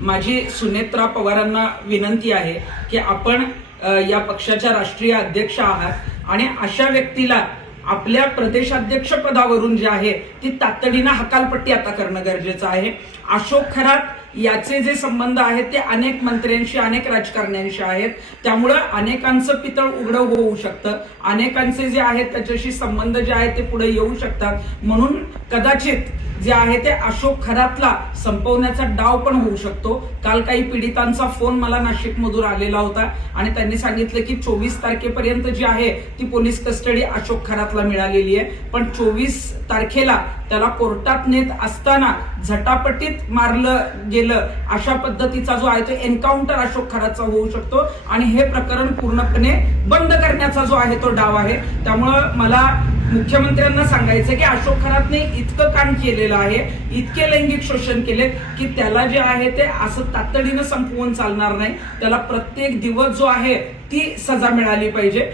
माझी सुनेत्रा पवारांना विनंती आहे की आपण या पक्षाच्या राष्ट्रीय अध्यक्ष आहात आणि अशा व्यक्तीला आपल्या प्रदेशाध्यक्ष पदावरून जे आहे ती तातडीनं हकालपट्टी आता करणं गरजेचं आहे। अशोक खरात याचे जे संबंध आहेत ते अनेक मंत्र्यांशी अनेक राजकारण्यांशी आहेत, त्यामुळं अनेकांचं पितळ उघडं होऊ शकतं, अनेकांचे जे आहेत त्याच्याशी संबंध जे आहेत ते पुढे येऊ शकतात। म्हणून कदाचित जे आहे ते अशोक खरातला संपवण्याचा डाव पण होऊ शकतो। काल काही पीडितांचा फोन मला नाशिकमधून आलेला होता आणि त्यांनी सांगितलं की 24 तारखेपर्यंत जी आहे ती पोलीस कस्टडी अशोक खरातला मिळालेली आहे, पण 24 तारखेला त्याला कोर्टात नेत असताना झटापटीत मारलं गेलं अशा पद्धतीचा जो आहे तो एन्काउंटर अशोक खरातचा होऊ शकतो आणि हे प्रकरण पूर्णपणे बंद करण्याचा जो आहे तो डाव आहे। त्यामुळं मला मुख्यमंत्र्यांना सांगायचं की अशोक खरातने इतकं काम केलेलं आहे, इतके लैंगिक शोषण केले की त्याला जे आहे ते असं तातडीनं संपवून चालणार नाही, त्याला प्रत्येक दिवस जो आहे ती सजा मिळाली पाहिजे।